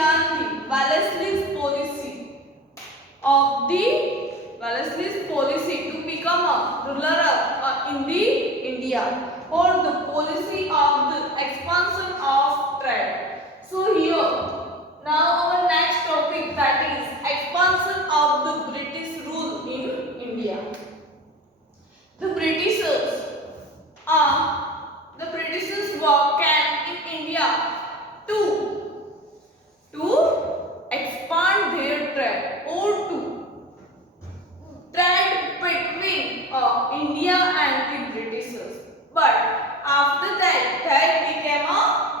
learn the Wellesley's policy to become a ruler in the India, or the policy of the expansion of trade. So here, now our next topic, that is expansion of the British rule in India. The Britishers were came in India to expand their trade, or to trade between India and the Britishers. But after that, they became a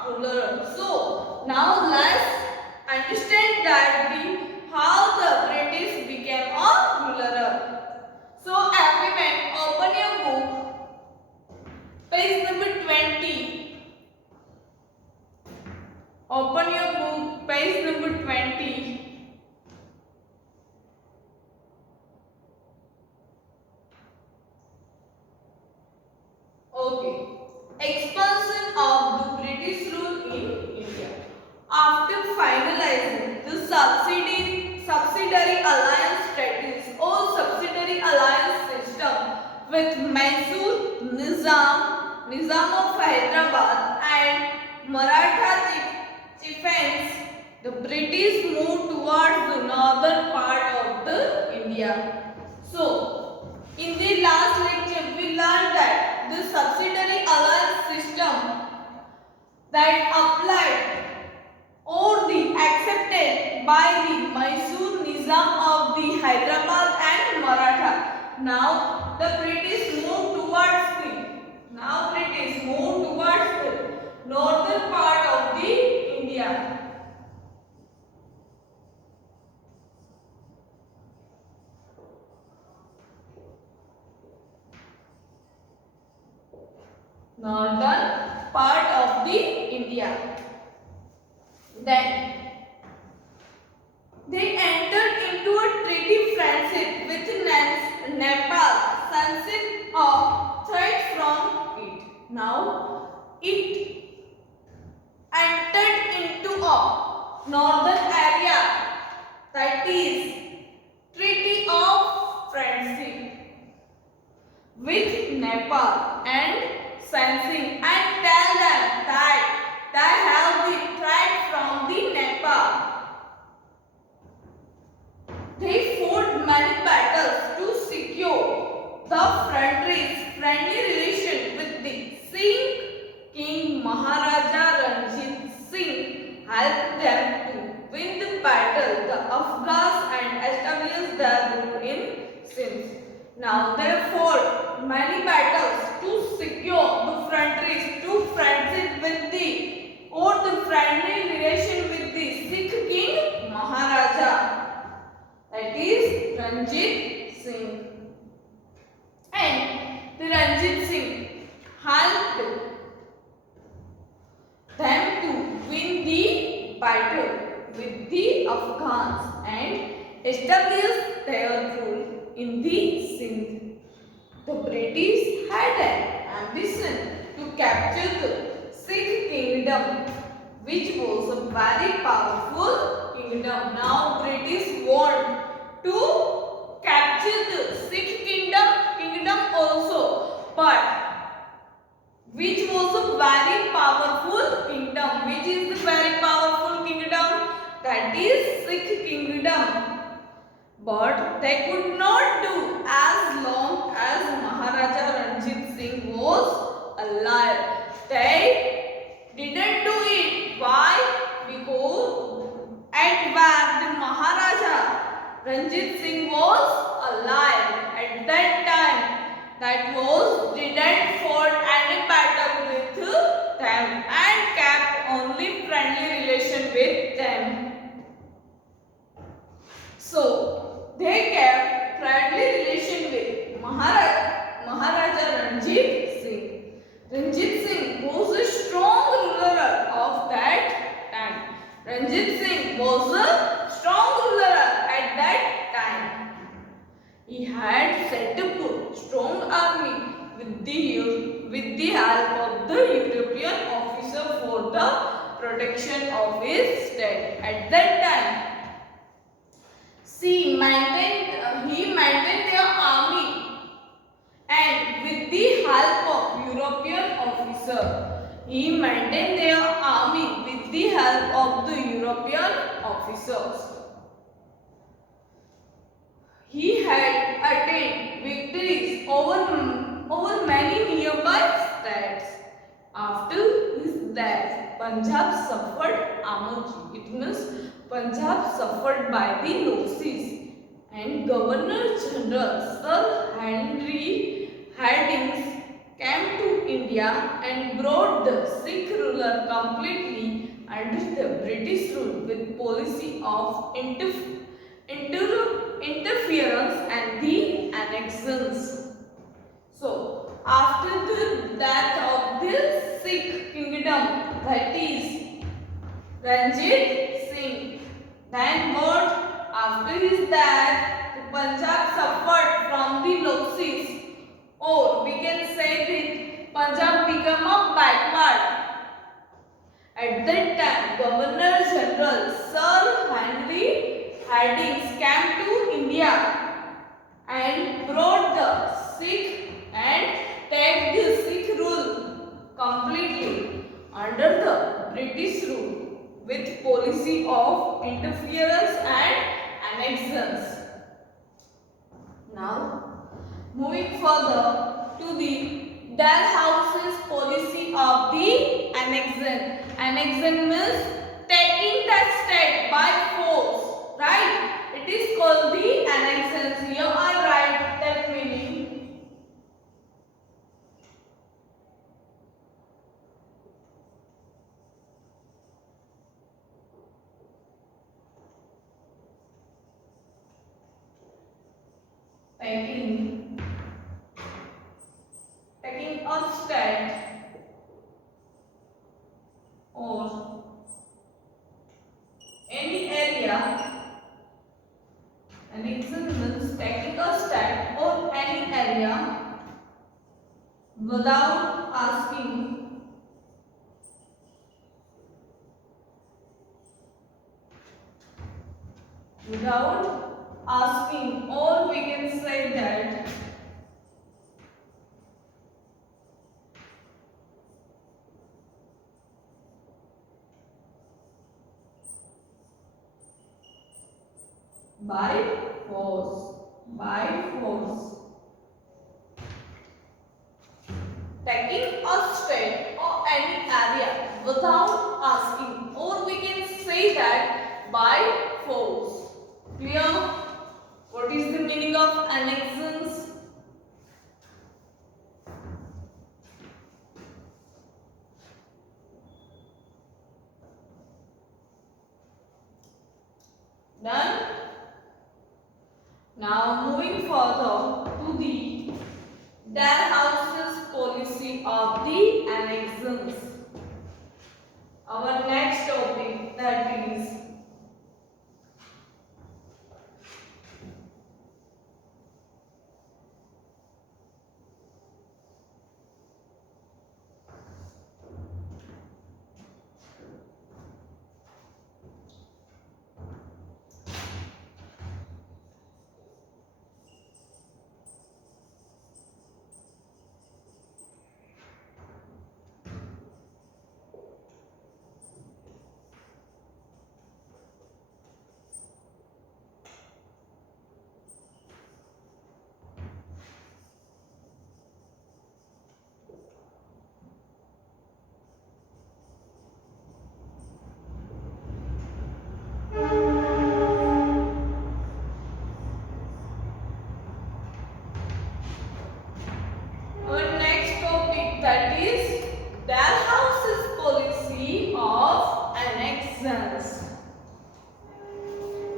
ruler. So now let's understand that how the British became a ruler. So everyone, open your book, page number 20. Open your book, page number 20. Okay. Expansion of the British rule in India. After finalizing the subsidiary alliance treaties or subsidiary alliance system with Mysore Nizam of Hyderabad and Maratha chieftains, the British moved towards the northern part of the India. So, in the last lecture, we learned that the subsidiary alliance system that applied or the accepted by the Mysore Nizam of the Hyderabad and Maratha. Now the British moved towards the northern part of the India. Northern part of the India. Then they entered into a treaty friendship with Nepal, sensing a threat from it. Now it entered into a northern area, that is Treaty of Friendship with Nepal, and sensing and tell them that they have the threat from the Nepal. They fought many battles to secure the friendly relation with the Sikh King Maharaja Ranjit Singh helped them to win the battle, the Afghans, and establish their rule in Sindh. Now they fought many battles to secure the friendship with the friendly relation with the Sikh King Maharaja, that is Ranjit Singh. And the Ranjit Singh helped them to win the battle with the Afghans and establish their rule in the Sindh. The British had an ambition to capture the Sikh kingdom, which was a very powerful kingdom. Now British want to capture the Sikh kingdom also, but which was a very powerful kingdom. Which is the very powerful kingdom? That is Sikh kingdom. But they could not do as long as Maharaja Ranjit Singh was alive. They didn't do it. Why? Because at when the Maharaja Ranjit Singh was alive, at that time, that was didn't fought any battle with them and kept only friendly relation with them. So they kept friendly relation with Maharaja Ranjit Singh. Ranjit Singh was a strong ruler of that time. Ranjit Singh was a strong ruler at that time. He had set up a strong army with the help of the European officer for the protection of his state. At that time, he maintained their army, and with the help of European officer, he maintained their army with the help of the European officers. He had attained victories over many nearby states. After his death, Punjab suffered Amoji. It means Punjab suffered by the losses, and Governor General Sir Henry Hardinge came to India and brought the Sikh ruler completely under the British rule with policy of interference and the annexions. So, after the death of the Sikh kingdom, that is Ranjit Singh, then what? After his death, the Punjab suffered from the losses, or we can say that Punjab became a backward. At that time, Governor General Sir Henry Hardinge came to India and brought the Sikh and take the Sikh rule completely under the British rule with policy of interference and annexions. Now, moving further to the Dalhousie's policy of the annexion. Annexion means taking the state by force, right? It is called the annexion. Here I write that meaning. Taking a state or any area. Annexion means taking a state or any area without asking or we can say that by force. Taking a state or any area without asking, or we can say that by force. Clear? What is the meaning of annexions? Done? Now moving further to the Dalhousie's policy of the annexions. Our next topic, that is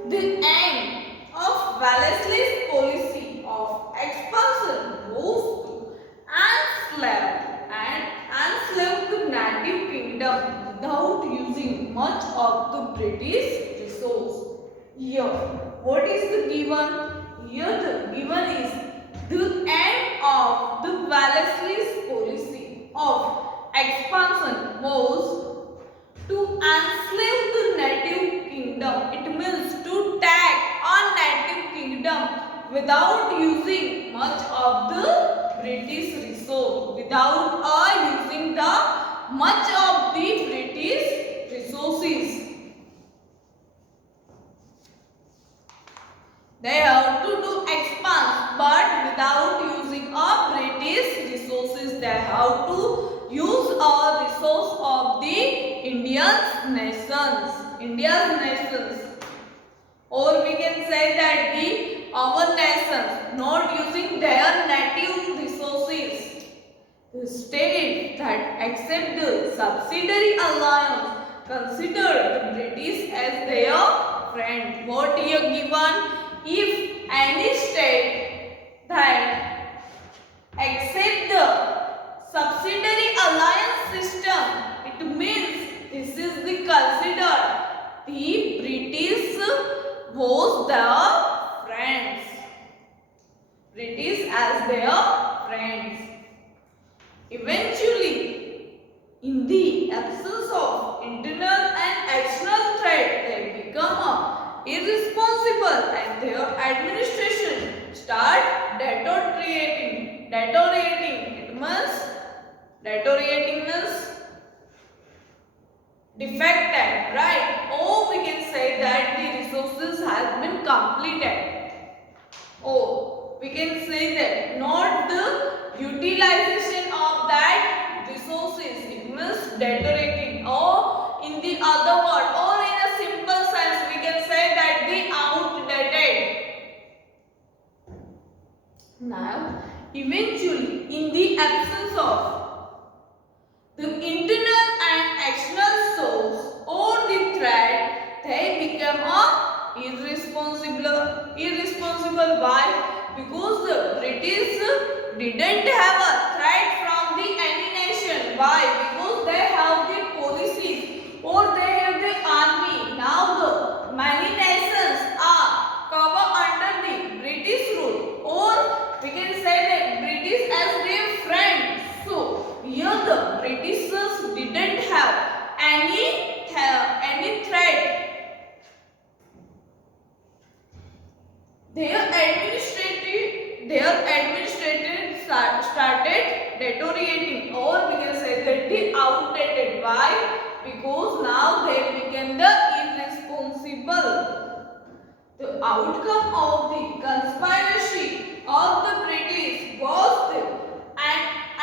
the aim of Wellesley's policy of expansion was to enslave the native kingdom without using much of the British resource. Here, what is the given? Here the given is the aim of the Wellesley's policy of expansion was To enslave the native kingdom, it means to tag on native kingdom without using much of the British resource, without using the much of the British resources. They have to do expand, but without using our British resources. They have to use our resource of the India's nations. Or we can say that our nations not using their native resources. The state that accept the subsidiary alliance consider the British as their friend. What here given? If any state that accept the subsidiary alliance system, it means this is the considered the British was their friends. British as their friends. Eventually, in the absence of internal and external threat, they become irresponsible and their administration start deteriorating. Deteriorating means defected, right? Or we can say that the resources has been completed. Or we can say that not the utilization of that resources, it means deteriorating. Or in the other word, or in a simple sense, we can say that the outdated. Now, eventually, in the absence of the internal and external source or the threat, they become irresponsible. Why? Because the British didn't have a threat from the any nation. Why? Because they have the policies or they have the army. Now the many nations are covered under the British rule, or we can say that British as their friend. So here the Britishers didn't have any threat. Their administrative started deteriorating, or we can say that the outdated. Why? Because now they became the irresponsible. The outcome of the conspiracy of the British was the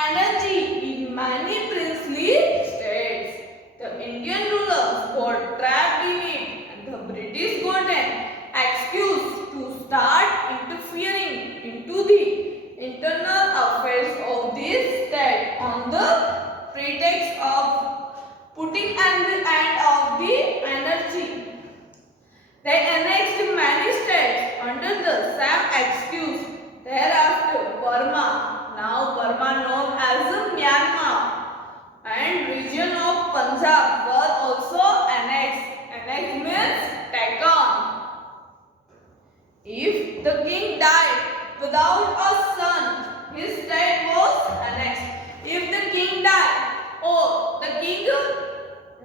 energy in many princely states. The Indian rulers got trapped in it, and the British got an excuse to start interfering into the internal affairs of this state on the pretext of putting an end of the energy. They annexed many states under the same excuse. Thereafter, Burma, now Burma known as Myanmar, and region of Punjab were also annexed. Annexed means taken. If the king died without a son, his state was annexed. If the king died, or the king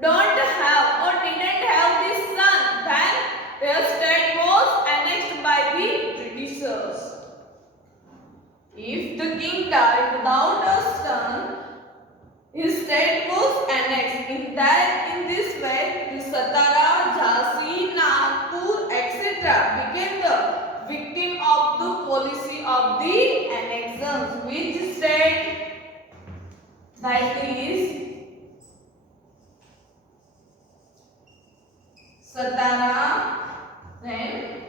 don't have or didn't have this son, then their state was annexed by the Britishers. If the king died without a son, his state was annexed. In this way, the Satara, Jhansi, Nagpur, etc. became the victim of the policy of the annexations. Which state? That is Satara, then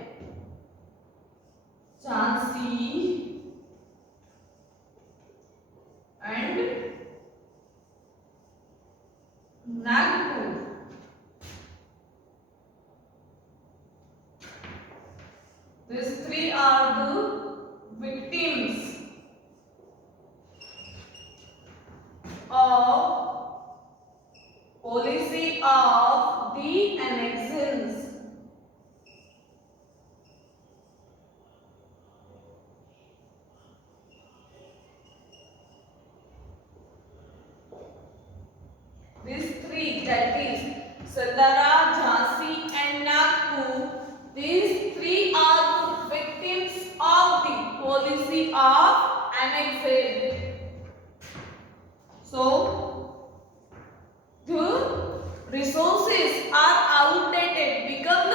Jhansi and Nagpur. These three are the victims of policy of the annexations. These three, that is Satara, Jhansi and Nagpur. These three are the victims of the policy of annexation. So, the resources are outdated. Become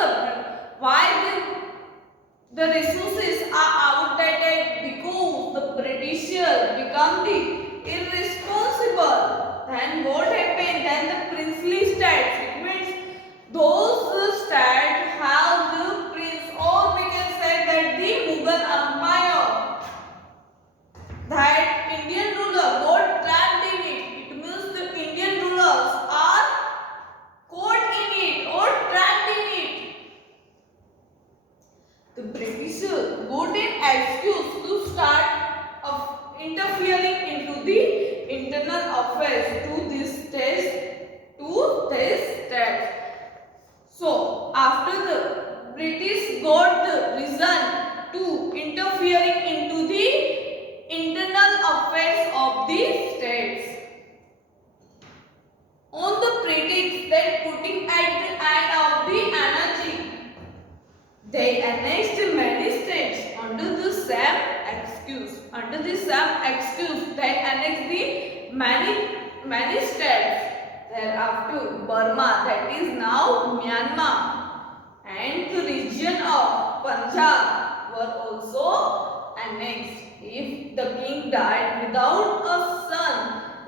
the resources are outdated because the Britishers become the irresponsible. Then what happened? Then the princely states. It means those states have the prince, or we can say that the Mughal Empire, that Indian ruler got trapped in it. It means the Indian rulers are caught in it or trapped in it. The British got an excuse to start of interfering into the internal affairs to this state. So after the British got the reason to interfering into the internal affairs of the states, on the pretext that putting at the end of the energy, they annexed many states under the same excuse. Under the same excuse, they annexed the many states. Thereafter, Burma, that is now Myanmar, and the region of Punjab were also annexed. If the king died without a son,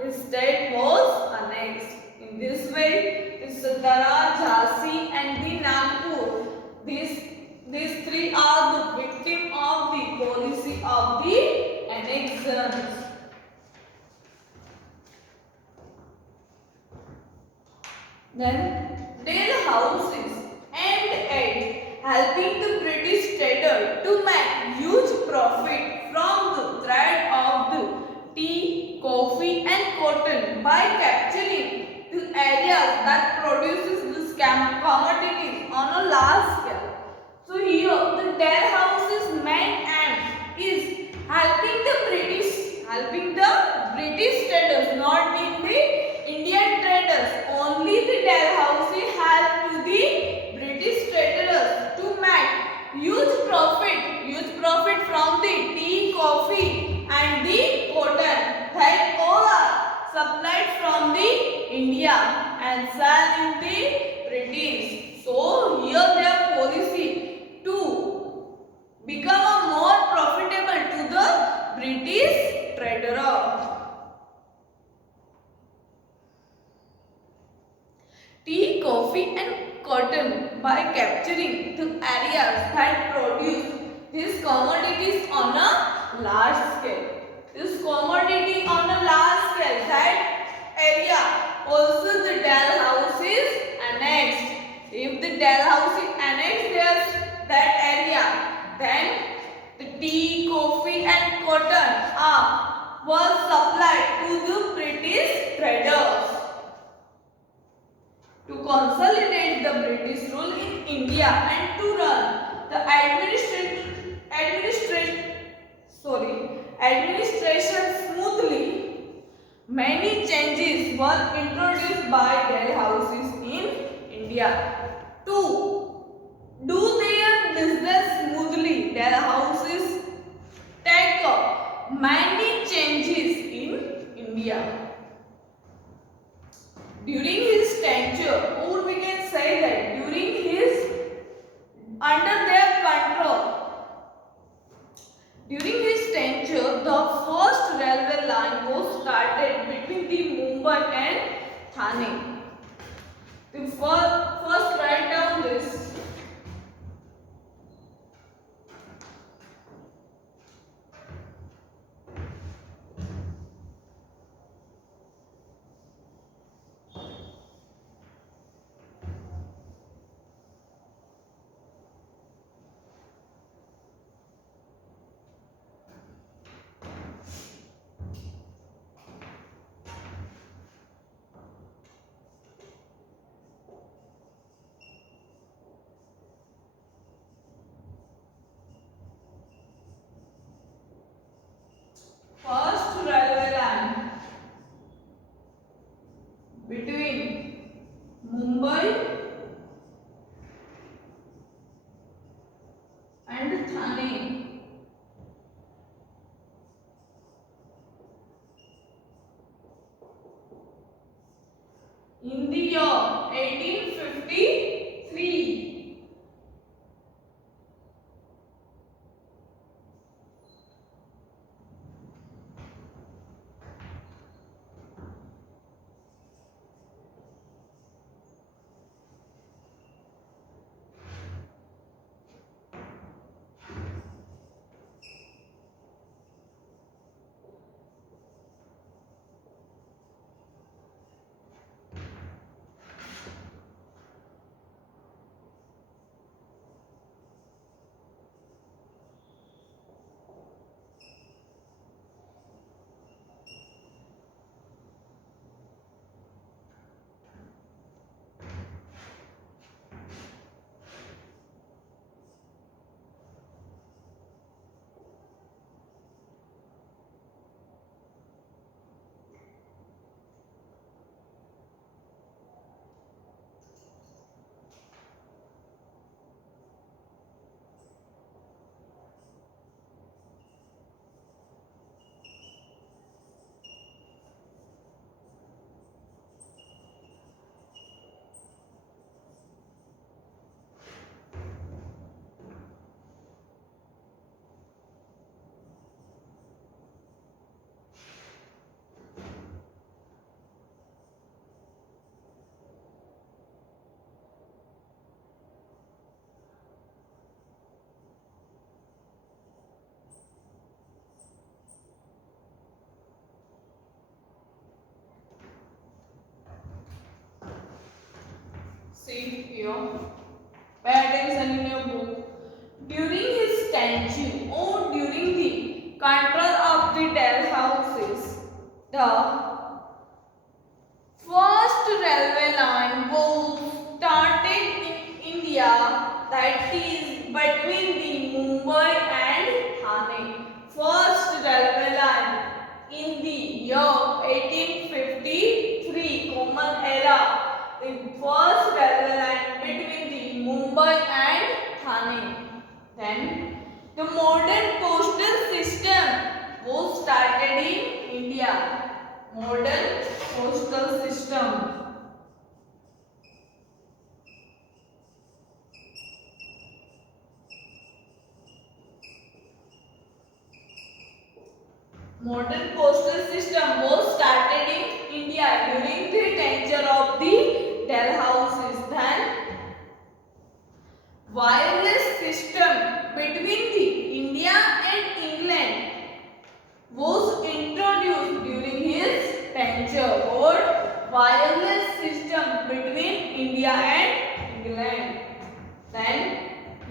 his state was annexed. In this way, the Satara, Jhansi and the Nagpur, these three are the victim of the policy of the annexations. Then Dalhousie aimed at helping the British trader to make huge profit from the trade of the tea, coffee and cotton by capturing the areas that produces these commodities on a large scale. So here the Dalhousie's main aim is helping the British traders, not in the Indian traders. Only the Dalhousie helped to the British traders to make huge profit from the tea, coffee and the cotton that all are supplied from the India and sell in the British. So here their policy to become more profitable to the British trader. Tea, coffee and cotton by capturing the areas that produce these commodities on a large scale. This commodity on a large scale, that area also the Dalhousie annexed. If the Dalhousie annexed that area, then the tea, coffee and cotton was supplied to the British traders. To consolidate the British rule in India and to run the administration smoothly, many changes were introduced by Dalhousie in India. To do their business smoothly, Dalhousie take up many changes in India. During his tenure, or we can say that during his under their control, during his tenure, the first railway line was started between the Mumbai and Thane. The first write down this. First railway line between Mumbai Mumbai and Thane. In the year 1853. See here. Pay attention in your book. During his tenure or during the control of the Dalhousie, the first railway line was started in India, that is between the Mumbai and Thane. First railway line in the year 1853, Common Era. The first railway line between the Mumbai and Thane. Then the modern postal system was started in India. Modern postal system. Modern postal system was started in India during the tenure of the Dalhousie. Then wireless system between the India and England was introduced during his tenure. What? Wireless system between India and England. Then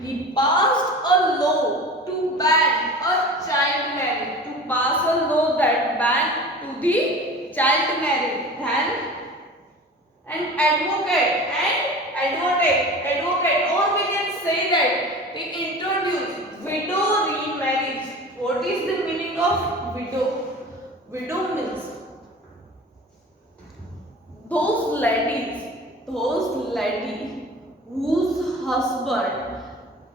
he passed a law to ban a child marriage. To pass a law that banned to the child marriage. Then an advocate, or we can say that he introduced widow remarriage. What is the meaning of widow? Widow means those ladies whose husband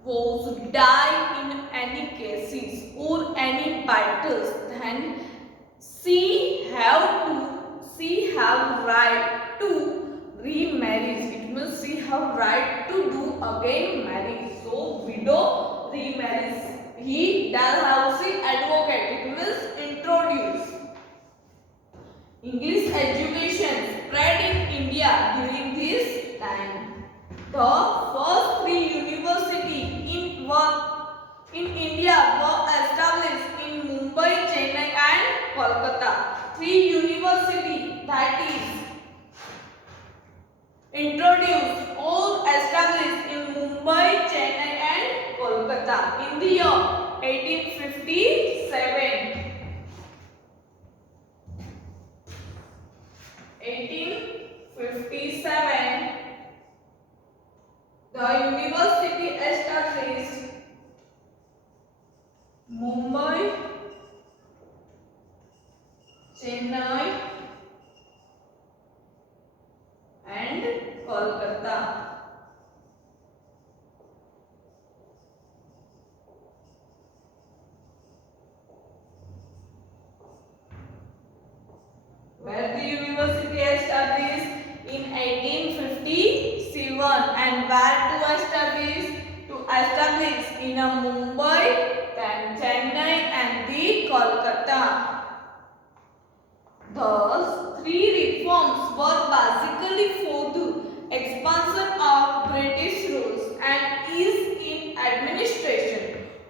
was died in any cases or any battles, then she have right to remarriage. It means she have right to do again marriage. So widow remarriage. He Dalhousie advocate. It means introduce. English education spread in India during this time. The first three universities in India were established in Mumbai, Chennai and Kolkata. Three universities, that is introduced or established in Mumbai, Chennai and Kolkata in the year 1857. 1857, the university established Mumbai, Chennai and Kolkata. Where the university established in 1857 and where to establish in a Mumbai, then Chennai and the Kolkata. Thus, three reforms were basically for the expansion of British rules and ease in administration.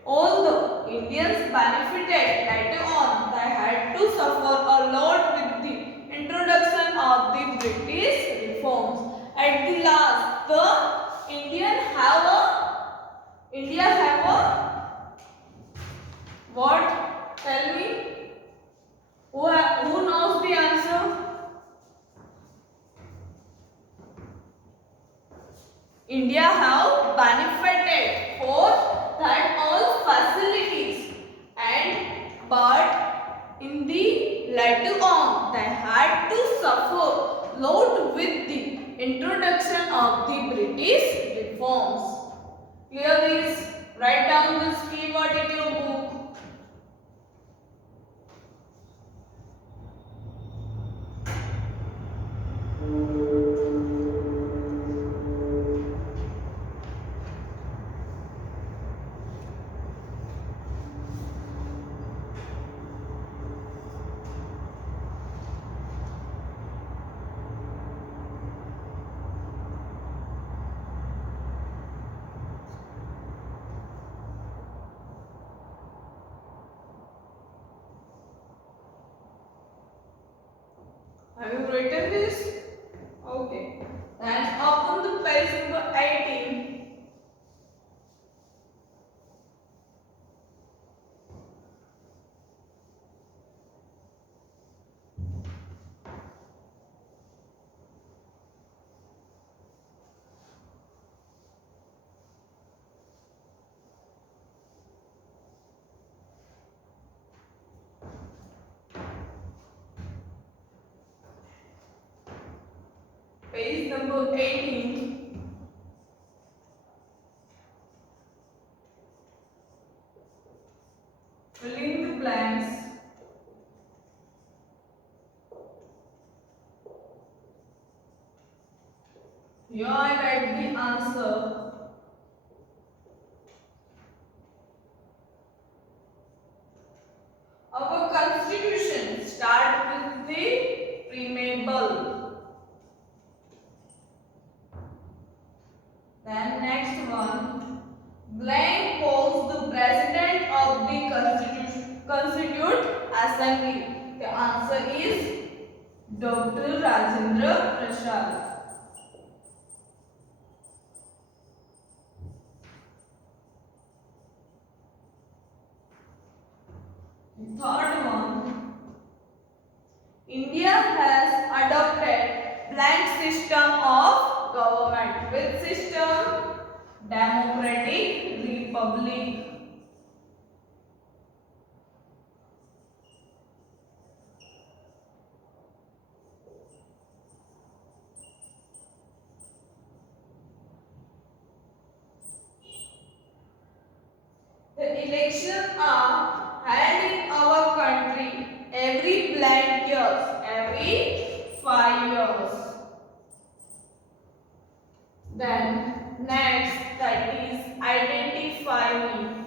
Although Indians benefited later on, they had to suffer a lot with the introduction of the British reforms. At the last, the India have a what? Tell me. Who knows the answer? India have benefited for that all facilities, and but in the later on they had to suffer lot with the introduction of the British reforms. Clear this? Write down this keyword in your book. Have you written this? Okay. Then open the page number 18. Page number 18. Filling the blanks. Here I write the answer. Our constitution starts with the preamble. Then next one, blank calls the president of the Constitute Assembly. The answer is Dr. Rajendra Prasad. Third one, India has adopted blank system of government. Which system? Democratic Republic. The elections are held in our country every blank years, every 5 years. Then next, that is identify me.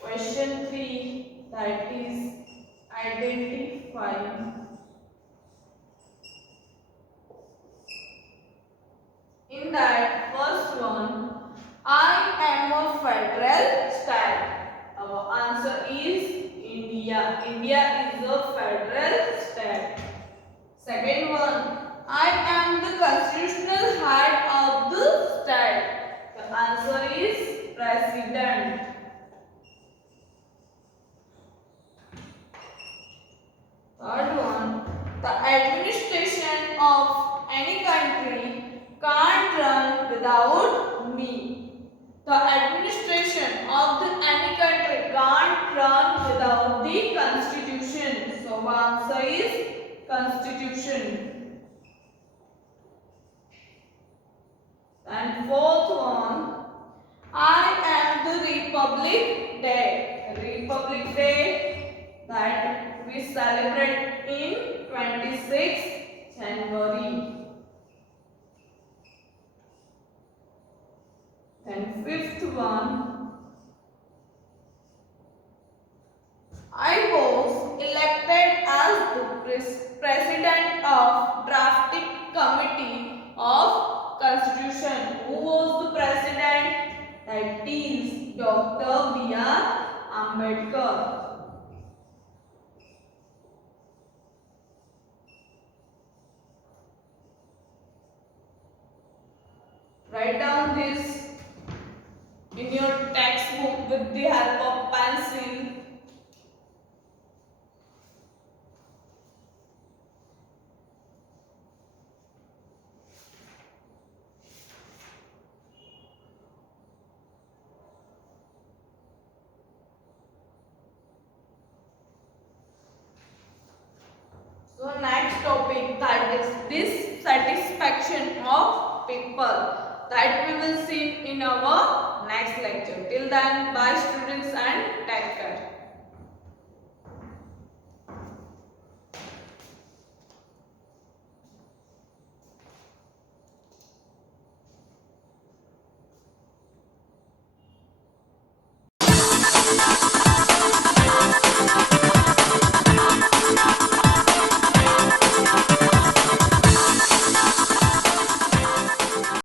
Question 3, that is identify me. In that first one, I am a federal state. Our answer is India. India is a federal state. Second one, I am the constitutional head of the state. The answer is President. Third one, the administration of any country can't run without me. The administration of any country can't run without the constitution. So our answer is Constitution. And fourth one, I am the Republic Day. Republic Day that we celebrate in 26th January. And fifth one, I was elected as the president of drafting committee of Constitution. Who was the president? That is Dr. B.R. Ambedkar. Write down this in your textbook with the help of pencil. So next topic, that is dissatisfaction of people, that we will see in our next lecture. Till then, bye students and take care.